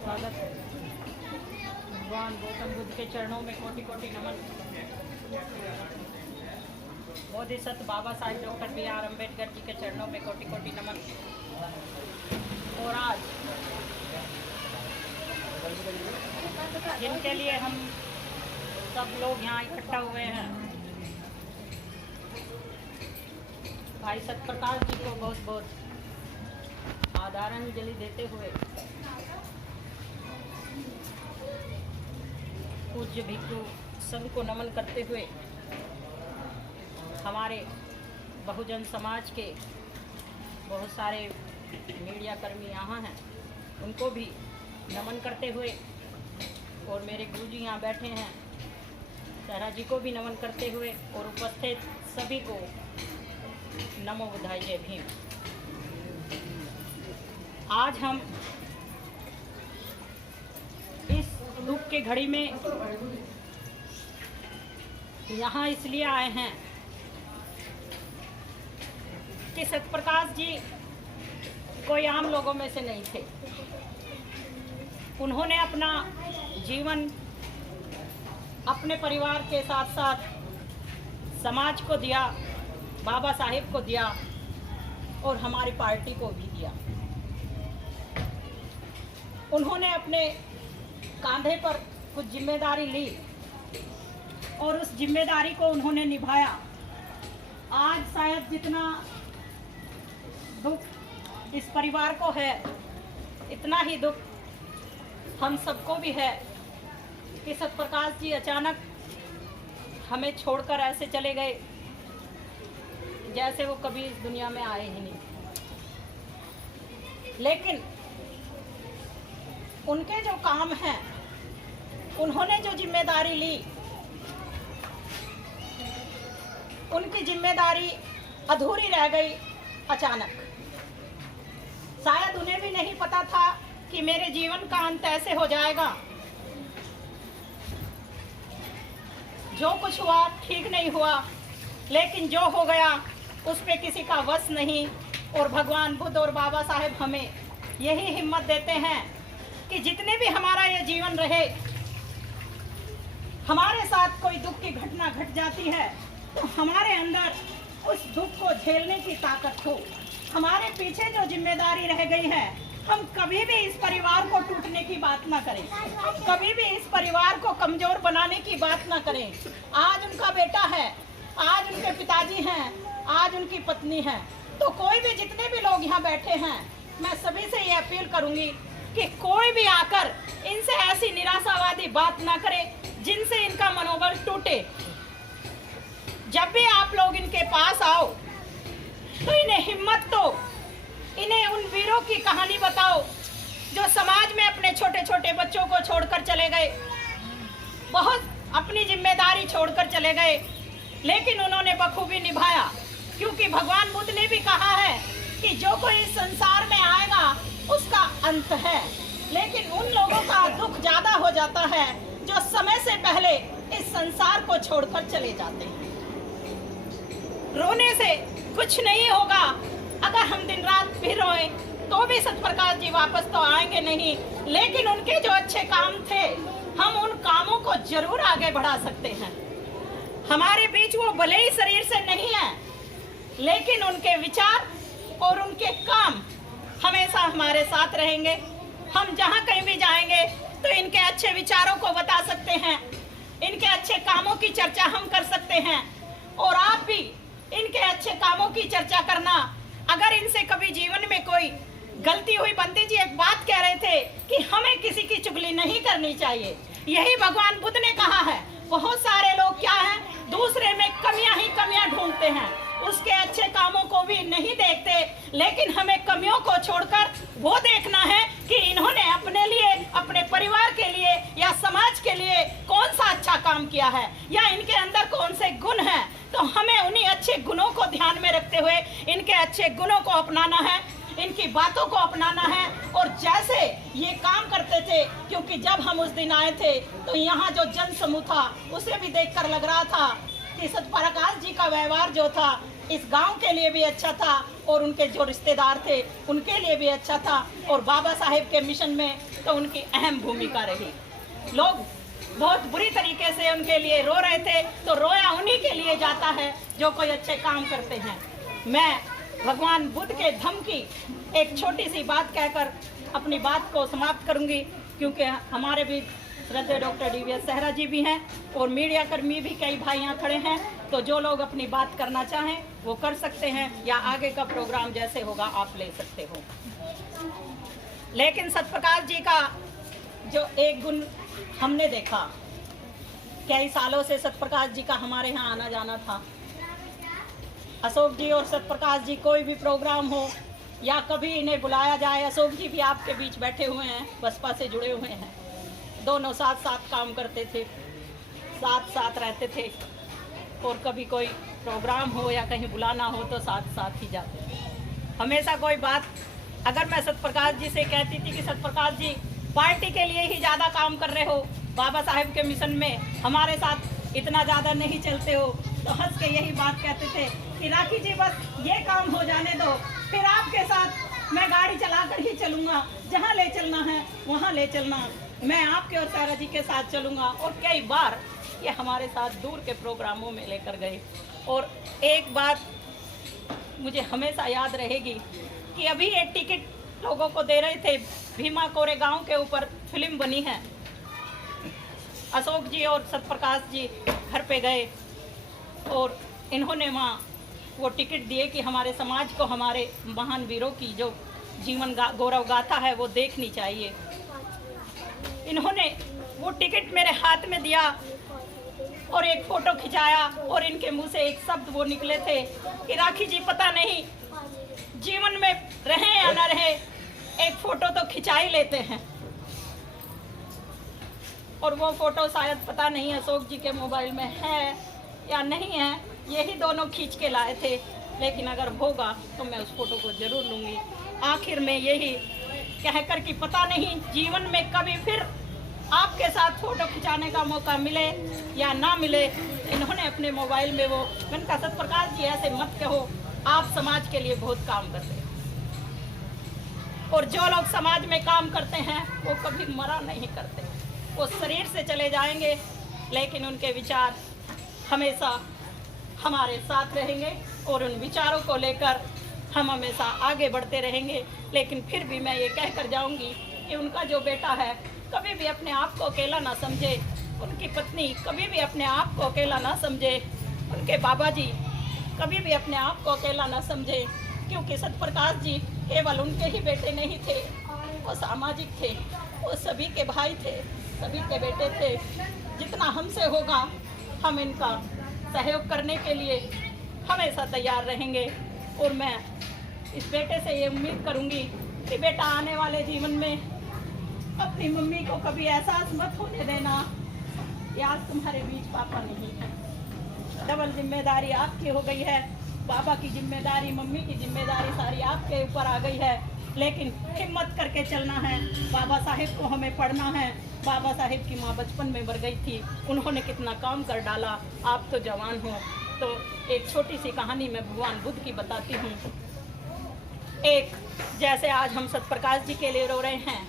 स्वागत है। भगवान गौतम बुद्ध के चरणों में कोटि कोटि नमन। बोधिसत्व बाबा साहिब डॉक्टर B.R. अम्बेडकर जी के चरणों में कोटि कोटि नमन। और आज जिनके लिए हम सब लोग यहाँ इकट्ठा हुए हैं, भाई सत्यप्रकाश जी को बहुत बहुत आदरांजलि देते हुए, पूज्य भिक्षु सभी को नमन करते हुए, हमारे बहुजन समाज के बहुत सारे मीडिया कर्मी यहाँ हैं, उनको भी नमन करते हुए, और मेरे गुरुजी यहाँ बैठे हैं सहरा जी को भी नमन करते हुए, और उपस्थित सभी को नमो बुद्धाय जय भीम। आज हम इस दुख के घड़ी में यहाँ इसलिए आए हैं कि सत्यप्रकाश जी कोई आम लोगों में से नहीं थे। उन्होंने अपना जीवन अपने परिवार के साथ साथ समाज को दिया, बाबा साहेब को दिया और हमारी पार्टी को भी दिया। उन्होंने अपने कांधे पर कुछ जिम्मेदारी ली और उस जिम्मेदारी को उन्होंने निभाया। आज शायद जितना दुख इस परिवार को है, इतना ही दुख हम सबको भी है कि सत्यप्रकाश जी अचानक हमें छोड़कर ऐसे चले गए जैसे वो कभी इस दुनिया में आए ही नहीं। लेकिन उनके जो काम हैं, उन्होंने जो जिम्मेदारी ली, उनकी जिम्मेदारी अधूरी रह गई अचानक। शायद उन्हें भी नहीं पता था कि मेरे जीवन का अंत ऐसे हो जाएगा। जो कुछ हुआ ठीक नहीं हुआ, लेकिन जो हो गया उस पे किसी का वश नहीं। और भगवान बुद्ध और बाबा साहेब हमें यही हिम्मत देते हैं कि जितने भी हमारा ये जीवन रहे, हमारे साथ कोई दुख की घटना घट जाती है तो हमारे अंदर उस दुख को झेलने की ताकत हो। हमारे पीछे जो जिम्मेदारी रह गई है, हम कभी भी इस परिवार को टूटने की बात ना करें, कभी भी इस परिवार को कमजोर बनाने की बात ना करें। आज उनका बेटा है, आज उनके पिताजी हैं, आज उनकी पत्नी है, तो कोई भी जितने भी लोग यहाँ बैठे हैं, मैं सभी से ये अपील करूंगी कि कोई भी आकर इनसे ऐसी निराशावादी बात ना करे जिनसे इनका मनोबल टूटे। जब भी आप लोग इनके पास आओ तो इन्हें हिम्मत दो, इन्हें उन वीरों की कहानी बताओ जो समाज में अपने छोटे छोटे बच्चों को छोड़कर चले गए, बहुत अपनी जिम्मेदारी छोड़कर चले गए, लेकिन उन्होंने बखूबी निभाया। क्योंकि भगवान बुद्ध ने भी कहा है कि जो कोई इस संसार में आएगा उसका अंत है, लेकिन उन लोगों का दुख ज्यादा हो जाता है जो समय से पहले इस संसार को छोड़कर चले जाते हैं। रोने से कुछ नहीं होगा। अगर हम दिन रात भी रोए तो भी सत्यप्रकाश जी वापस तो आएंगे नहीं, लेकिन उनके जो अच्छे काम थे, हम उन कामों को जरूर आगे बढ़ा सकते हैं। हमारे बीच वो भले ही शरीर से नहीं है, लेकिन उनके विचार और उनके काम हमेशा हमारे साथ रहेंगे। हम जहाँ कहीं भी जाएंगे तो इनके अच्छे विचारों को बता सकते हैं, इनके अच्छे कामों की चर्चा हम कर सकते हैं। और आप भी इनके अच्छे कामों की चर्चा करना। अगर इनसे कभी जीवन में कोई गलती हुई, बंदी जी एक बात कह रहे थे कि हमें किसी की चुगली नहीं करनी चाहिए। यही भगवान बुद्ध ने कहा है। बहुत सारे लोग क्या हैं, दूसरे में कमियां ही कमियां ढूंढते हैं, उसके अच्छे कामों को भी नहीं देखते। लेकिन हमें कमियों को छोड़कर वो देखना है कि इन्होंने अपने लिए, अपने परिवार के लिए या समाज के लिए कौन सा अच्छा काम किया है, या इनके अंदर कौन से गुण हैं। तो हमें उन्हीं अच्छे गुणों को ध्यान में रखते हुए इनके अच्छे गुणों को अपनाना है, इनकी बातों को अपनाना है। और जैसे ये काम करते थे, क्योंकि जब हम उस दिन आए थे तो यहाँ जो जन समूह था उसे भी देखकर लग रहा था कि सत्यप्रकाश जी का व्यवहार जो था इस गांव के लिए भी अच्छा था और उनके जो रिश्तेदार थे उनके लिए भी अच्छा था। और बाबा साहेब के मिशन में तो उनकी अहम भूमिका रही। लोग बहुत बुरी तरीके से उनके लिए रो रहे थे, तो रोया उन्हीं के लिए जाता है जो कोई अच्छे काम करते हैं। मैं भगवान बुद्ध के धम्म की एक छोटी सी बात कहकर अपनी बात को समाप्त करूंगी, क्योंकि हमारे भी श्रद्धेय डॉक्टर DVS सहरा जी भी हैं और मीडिया कर्मी भी कई भाई यहाँ खड़े हैं, तो जो लोग अपनी बात करना चाहें वो कर सकते हैं, या आगे का प्रोग्राम जैसे होगा आप ले सकते हो। लेकिन सतप्रकाश जी का जो एक गुण हमने देखा, कई सालों से सतप्रकाश जी का हमारे यहाँ आना जाना था। अशोक जी और सतप्रकाश जी कोई भी प्रोग्राम हो या कभी इन्हें बुलाया जाए, अशोक जी भी आपके बीच बैठे हुए हैं, बसपा से जुड़े हुए हैं, दोनों साथ साथ काम करते थे, साथ साथ रहते थे, और कभी कोई प्रोग्राम हो या कहीं बुलाना हो तो साथ साथ ही जाते थे। हमेशा कोई बात अगर मैं सतप्रकाश जी से कहती थी कि सतप्रकाश जी पार्टी के लिए ही ज़्यादा काम कर रहे हो, बाबा साहेब के मिशन में हमारे साथ इतना ज़्यादा नहीं चलते हो, तो हंस के यही बात कहते थे कि राखी जी बस ये काम हो जाने दो, फिर आपके साथ मैं गाड़ी चला कर ही चलूँगा, जहाँ ले चलना है वहाँ ले चलना, मैं आपके और सारा जी के साथ चलूँगा। और कई बार ये हमारे साथ दूर के प्रोग्रामों में लेकर गए। और एक बात मुझे हमेशा याद रहेगी कि अभी ये टिकट लोगों को दे रहे थे, भीमा कोरेगांव के ऊपर फिल्म बनी है, अशोक जी और सतप्रकाश जी घर पे गए और इन्होंने वहाँ वो टिकट दिए कि हमारे समाज को हमारे महान वीरों की जो जीवन गौरव गाथा है वो देखनी चाहिए। इन्होंने वो टिकट मेरे हाथ में दिया और एक फ़ोटो खिंचाया, और इनके मुंह से एक शब्द वो निकले थे कि राखी जी पता नहीं जीवन में रहें या ना रहे, एक फ़ोटो तो खिंचा ही लेते हैं। और वो फ़ोटो शायद पता नहीं अशोक जी के मोबाइल में है या नहीं है, यही दोनों खींच के लाए थे, लेकिन अगर होगा तो मैं उस फ़ोटो को ज़रूर लूँगी। आखिर में यही कहकर कि पता नहीं जीवन में कभी फिर आपके साथ फ़ोटो खिंचाने का मौका मिले या ना मिले, इन्होंने अपने मोबाइल में वो, मैंने कहा सतप्रकाश जी ऐसे मत कहो, आप समाज के लिए बहुत काम करते हैं, और जो लोग समाज में काम करते हैं वो कभी मरा नहीं करते, वो शरीर से चले जाएंगे लेकिन उनके विचार हमेशा हमारे साथ रहेंगे, और उन विचारों को लेकर हम हमेशा आगे बढ़ते रहेंगे। लेकिन फिर भी मैं ये कह कर जाऊँगी कि उनका जो बेटा है कभी भी अपने आप को अकेला ना समझे, उनकी पत्नी कभी भी अपने आप को अकेला ना समझे, उनके बाबा जी कभी भी अपने आप को अकेला ना समझे, क्योंकि सतप्रकाश जी केवल उनके ही बेटे नहीं थे, वो सामाजिक थे, वो सभी के भाई थे, सभी के बेटे थे। जितना हमसे होगा हम इनका सहयोग करने के लिए हमेशा तैयार रहेंगे। और मैं इस बेटे से ये उम्मीद करूँगी कि बेटा आने वाले जीवन में अपनी मम्मी को कभी एहसास मत होने देना कि आज तुम्हारे बीच पापा नहीं है। डबल जिम्मेदारी आपकी हो गई है, पापा की जिम्मेदारी, मम्मी की जिम्मेदारी सारी आपके ऊपर आ गई है, लेकिन हिम्मत करके चलना है। बाबा साहेब को हमें पढ़ना है। बाबा साहेब की माँ बचपन में मर गई थी, उन्होंने कितना काम कर डाला, आप तो जवान हो। तो एक छोटी सी कहानी मैं भगवान बुद्ध की बताती हूँ। एक जैसे आज हम सतप्रकाश जी के लिए रो रहे हैं,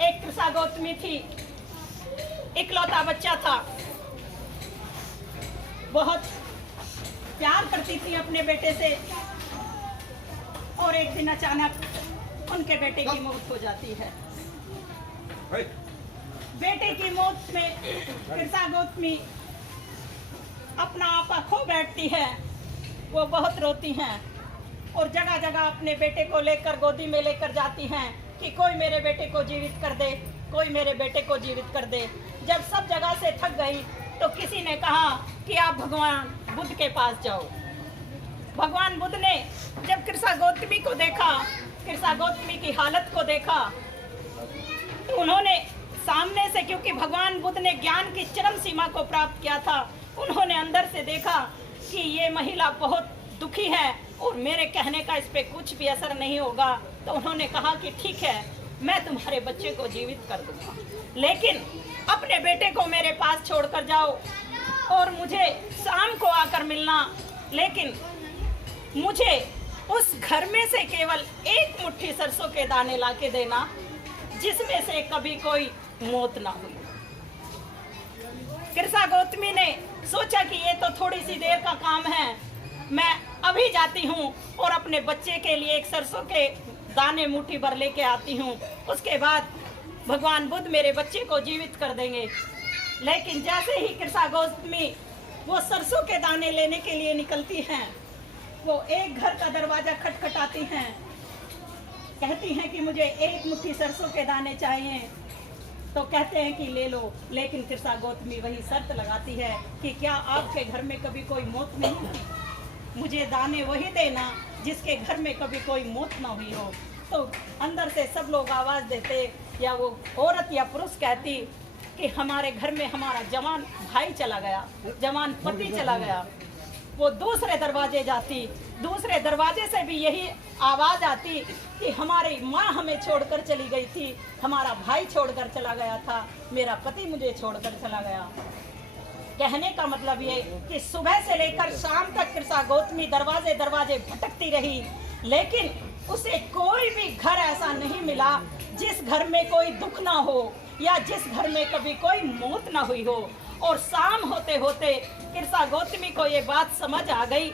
एक कृषा गौतमी थी, इकलौता बच्चा था, बहुत प्यार करती थी अपने बेटे से, और एक दिन अचानक उनके बेटे की मौत हो जाती है। बेटे की मौत में कृषा गौतमी अपना आपा खो बैठती है, वो बहुत रोती हैं और जगह जगह अपने बेटे को लेकर गोदी में लेकर जाती हैं कि कोई मेरे बेटे को जीवित कर दे, कोई मेरे बेटे को जीवित कर दे। जब सब जगह से थक गई तो किसी ने कहा कि आप भगवान बुद्ध के पास जाओ। भगवान बुद्ध ने जब कृषा गौतमी को देखा, कृषा गौतमी की हालत को देखा, तो उन्होंने सामने से, क्योंकि भगवान बुद्ध ने ज्ञान की चरम सीमा को प्राप्त किया था, उन्होंने अंदर से देखा कि ये महिला बहुत दुखी है और मेरे कहने का इस पे कुछ भी असर नहीं होगा। तो उन्होंने कहा कि ठीक है, मैं तुम्हारे बच्चे को जीवित कर दूंगा, लेकिन अपने बेटे को मेरे पास छोड़कर जाओ और मुझे शाम को आकर मिलना, लेकिन मुझे उस घर में से केवल एक मुट्ठी सरसों के दाने ला के देना जिसमें से कभी कोई मौत ना हुई। कृष्णा गौतमी ने सोचा कि ये तो थोड़ी सी देर का काम है, मैं अभी जाती हूँ और अपने बच्चे के लिए एक सरसों के दाने मुट्ठी भर लेके आती हूँ, उसके बाद भगवान बुद्ध मेरे बच्चे को जीवित कर देंगे। लेकिन जैसे ही कृष्णा गौतमी वो सरसों के दाने लेने के लिए निकलती हैं, वो एक घर का दरवाजा खटखटाती हैं, कहती हैं कि मुझे एक मुट्ठी सरसों के दाने चाहिए। तो कहते हैं कि ले लो, लेकिन कृष्णा गौतमी वही शर्त लगाती है कि क्या आपके घर में कभी कोई मौत नहीं हुई? मुझे दाने वही देना जिसके घर में कभी कोई मौत ना हुई हो। तो अंदर से सब लोग आवाज़ देते, या वो औरत या पुरुष कहती कि हमारे घर में हमारा जवान भाई चला गया, जवान पति चला गया। वो दूसरे दरवाजे जाती, दूसरे दरवाजे से भी यही आवाज़ आती कि हमारी माँ हमें छोड़कर चली गई थी, हमारा भाई छोड़कर चला गया था, मेरा पति मुझे छोड़कर चला गया। कहने का मतलब ये कि सुबह से लेकर शाम तक कृष्णा गौतमी दरवाजे दरवाजे भटकती रही, लेकिन उसे कोई भी घर ऐसा नहीं मिला जिस घर में कोई दुख ना हो या जिस घर में कभी कोई मौत ना हुई हो। और शाम होते होते कृष्णा गौतमी को ये बात समझ आ गई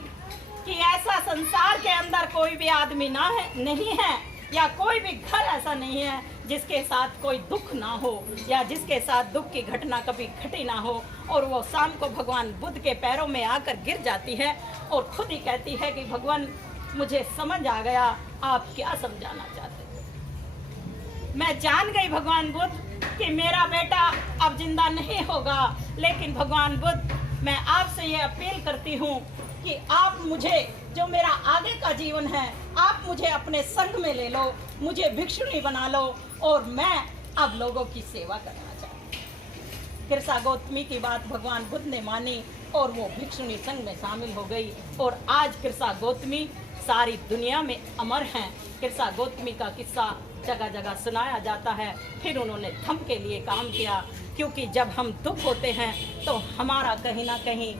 कि ऐसा संसार के अंदर कोई भी आदमी ना है, नहीं है, या कोई भी घर ऐसा नहीं है जिसके साथ कोई दुख ना हो या जिसके साथ दुख की घटना कभी घटी ना हो। और वो शाम को भगवान बुद्ध के पैरों में आकर गिर जाती है और खुद ही कहती है कि भगवान मुझे समझ आ गया, आप क्या समझाना चाहते हैं। मैं जान गई भगवान बुद्ध कि मेरा बेटा अब जिंदा नहीं होगा, लेकिन भगवान बुद्ध मैं आपसे ये अपील करती हूँ कि आप मुझे, जो मेरा आगे का जीवन है, आप मुझे अपने संग में ले लो, मुझे भिक्षुणी बना लो और मैं अब लोगों की सेवा करना चाहती हूँ। कृष्णा गौतमी की बात भगवान बुद्ध ने मानी और वो भिक्षुणी संघ में शामिल हो गई और आज कृष्णा गौतमी सारी दुनिया में अमर हैं। कृष्णा गौतमी का किस्सा जगह जगह सुनाया जाता है। फिर उन्होंने धर्म के लिए काम किया, क्योंकि जब हम दुख होते हैं तो हमारा कहीं ना कहीं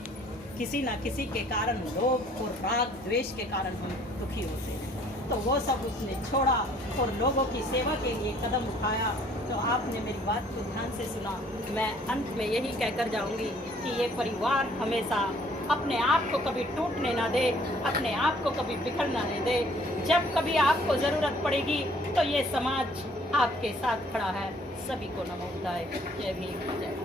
किसी न किसी के कारण लोभ और राग द्वेष के कारण हम दुखी होते हैं। तो वो सब उसने छोड़ा और लोगों की सेवा के लिए कदम उठाया। तो आपने मेरी बात को ध्यान से सुना। मैं अंत में यही कहकर जाऊंगी कि ये परिवार हमेशा अपने आप को कभी टूटने ना दे, अपने आप को कभी बिखरना नहीं दे। जब कभी आपको ज़रूरत पड़ेगी तो ये समाज आपके साथ खड़ा है। सभी को नमो बुद्धाय। जय भीम, जय।